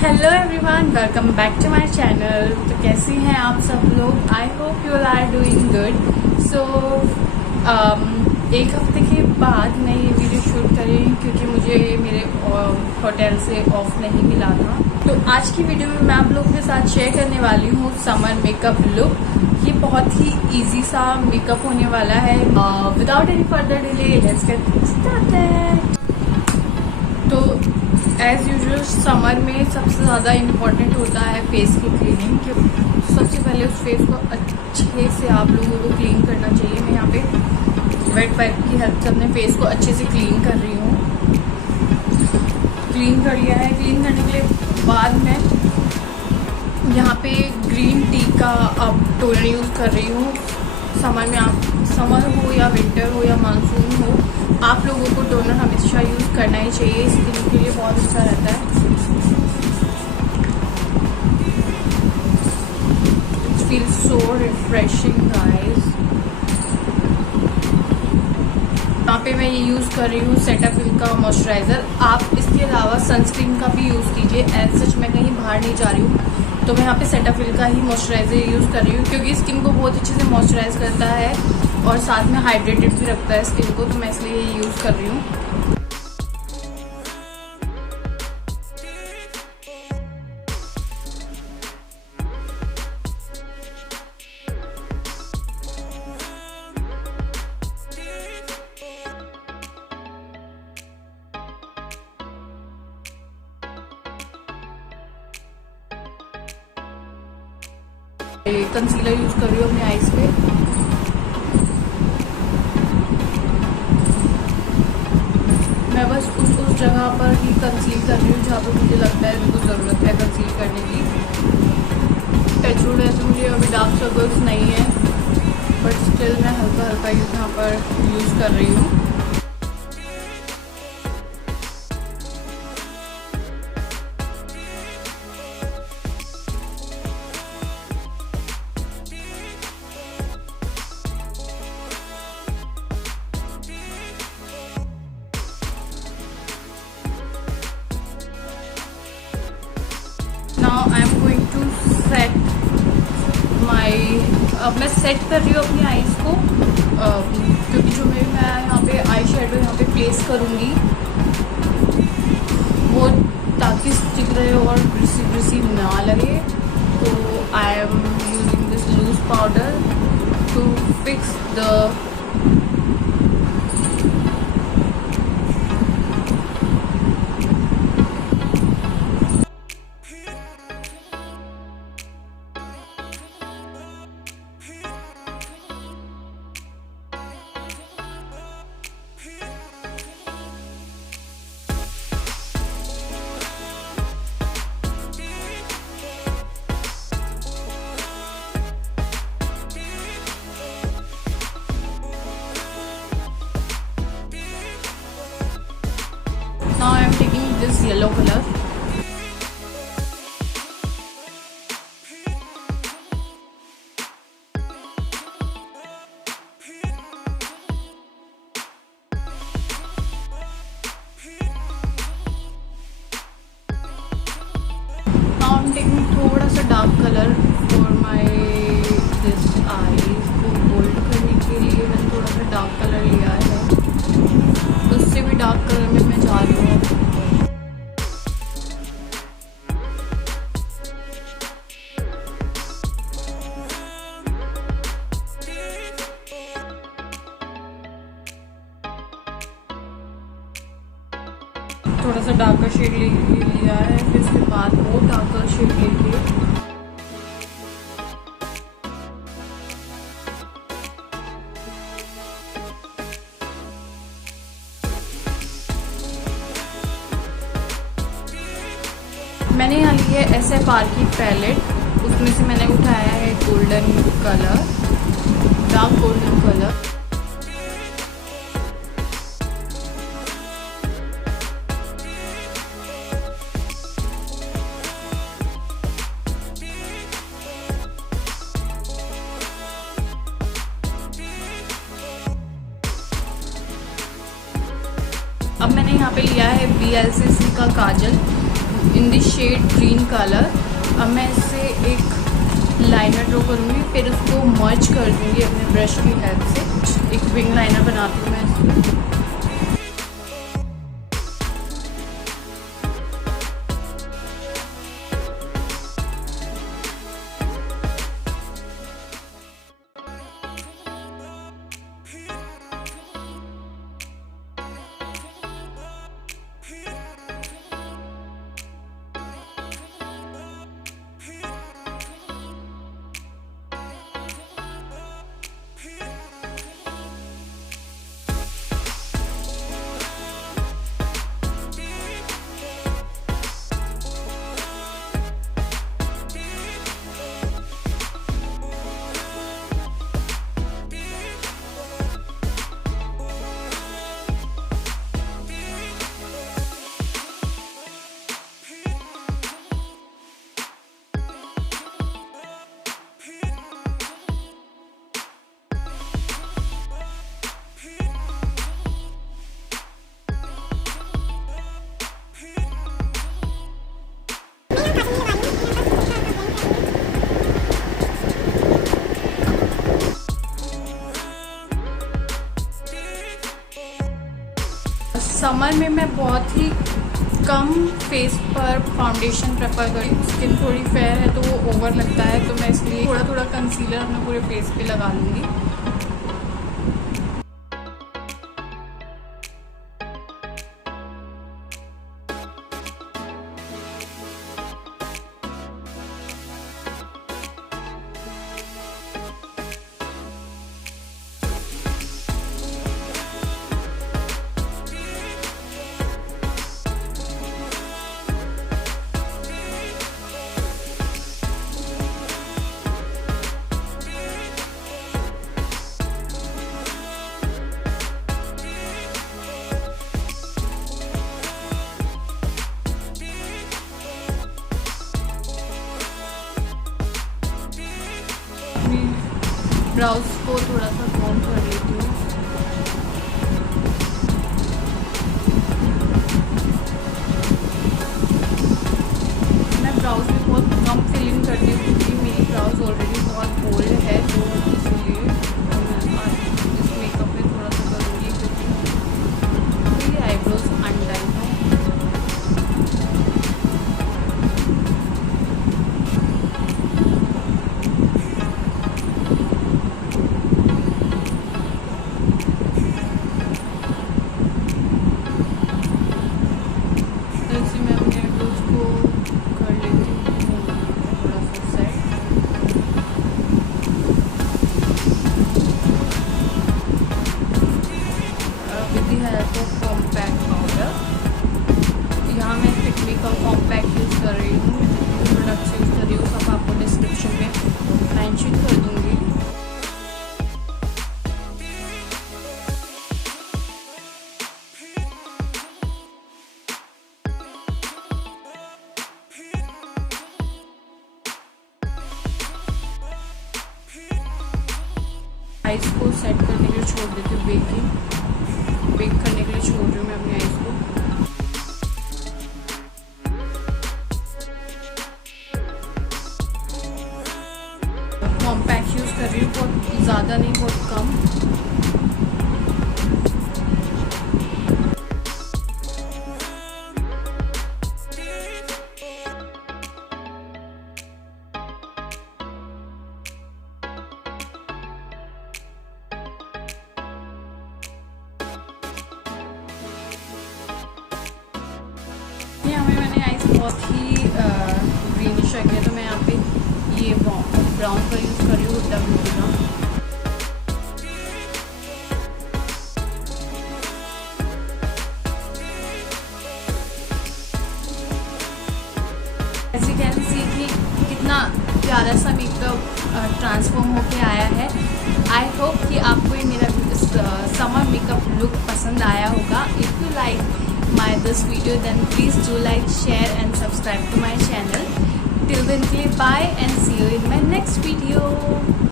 Hello everyone, welcome back to my channel. तो कैसी हैं आप सब लोग? I hope you are doing good. So एक हफ्ते के बाद मैं ये वीडियो शूट कर रही हूँ क्योंकि मुझे मेरे होटल से ऑफ नहीं मिला था। तो आज की वीडियो में मैं आप लोगों के साथ शेयर करने वाली हूँ समर मेकअप लुक। ये बहुत ही इजी सा मेकअप होने वाला है। Without any further delay let's get started. तो एज यूजुअल समर में सबसे ज़्यादा इम्पोर्टेंट होता है फेस की क्लीनिंग। सबसे पहले उस फेस को अच्छे से आप लोगों को क्लीन करना चाहिए। मैं यहाँ पे वेट वाइप की हेल्प से अपने फेस को अच्छे से क्लीन कर रही हूँ। क्लीन कर लिया है। क्लीन करने के बाद मैं यहाँ पे ग्रीन टी का टोनर यूज़ कर रही हूँ। समर में आप समर हो या विंटर हो या मानसून हो, आप लोगों को टोनर हमेशा यूज़ करना ही चाहिए। स्किन के लिए बहुत अच्छा रहता है। It feels so refreshing guys. यहाँ पे मैं ये यूज़ कर रही हूँ सेटाफिल का मॉइस्चराइज़र। आप इसके अलावा सनस्क्रीन का भी यूज़ कीजिए। एज सच मैं कहीं बाहर नहीं जा रही हूँ तो मैं यहाँ पे सेटाफिल का ही मॉइस्चराइज़र यूज़ कर रही हूँ क्योंकि स्किन को बहुत अच्छे से मॉइस्चराइज करता है और साथ में हाइड्रेटेड भी रखता है स्किन को। तो मैं इसलिए ये यूज़ कर रही हूँ। कंसीलर यूज़ कर रही हूँ अपने आईज पे। मैं बस उस जगह पर ही कंसील कर रही हूँ जहाँ पर मुझे लगता है मेरे को ज़रूरत है कंसील करने की। टचवुड ऐसे मुझे अभी डार्क सर्कल्स नहीं है बट स्टिल मैं हल्का हल्का यहाँ पर यूज़ कर रही हूँ। Now I am going to set my मैं सेट कर रही हूँ अपनी आईज को क्योंकि जो मैं यहाँ पे आई शेडो यहाँ पे प्लेस करूँगी वो ताकि स्टिक रहे और ग्रिसी ना लगे। तो I am using this loose powder to fix the Now I am taking this yellow color. Now I am taking थोड़ा सा dark colour for my this eyes को होल्ड करने के लिए मैंने थोड़ा सा डार्क कलर लिया है। उससे भी डार्क कलर में मैं जा रही हूँ। थोड़ा सा डार्कर शेड लिया है फिर उसके बाद वो डार्कर शेड लेके मैंने यहाँ ली है SFR की पैलेट। उसमें से मैंने उठाया है golden colour, dark golden colour. अब मैंने यहाँ पे लिया है VLCC का काजल। In the shade green colour. अब मैं इससे एक लाइनर ड्रॉ करूँगी, फिर उसको मर्ज कर दूँगी अपने ब्रश की हेल्प से। एक विंग लाइनर बनाती हूँ मैं इसमें। समर में मैं बहुत ही कम फेस पर फाउंडेशन प्रेफर करी। स्किन थोड़ी फेयर है तो वो ओवर लगता है, तो मैं इसलिए थोड़ा थोड़ा कंसीलर अपने पूरे फेस पे लगा लूँगी। ब्राउज को थोड़ा सा कॉम कर लेती हूँ। मैं ब्राउज में बहुत कम फिलिंग करती हूँ क्योंकि मेरी ब्राउज ऑलरेडी बहुत बोल्ड है, तो इसलिए मैं आज इस मेकअप में थोड़ा सा करूँगी क्योंकि मेरी आईब्रोज अनडाइन है। कॉम्पैक्ट पाउडर, यहाँ मैं फिटमी का कॉम्पैक्ट यूज़ कर रही हूँ। प्रोडक्ट्स यूज़ कर रही हूँ, सब आपको डिस्क्रिप्शन में मेंशन कर दूँगी। आइज को सेट करने के लिए छोड़ देती हूँ, बेक करने के लिए छोड़ रही हूँ मैं अपनी आइज को। कॉम्पैक्ट यूज़ कर रही हूँ, बहुत ज़्यादा नहीं, बहुत कम। यहाँ पे मैंने आइस बहुत ही ग्रीनिश रखी है, तो मैं यहाँ पे ये ब्राउन का यूज़ कर रही हूँ, हुड्डा ब्यूटी का। ऐसे कैन सी कि कितना प्यारा सा मेकअप ट्रांसफॉर्म होके आया है। आई होप कि आपको ये मेरा समर मेकअप लुक पसंद आया होगा। If you like this video, then please do like, share and subscribe to my channel. Till then, bye and see you in my next video.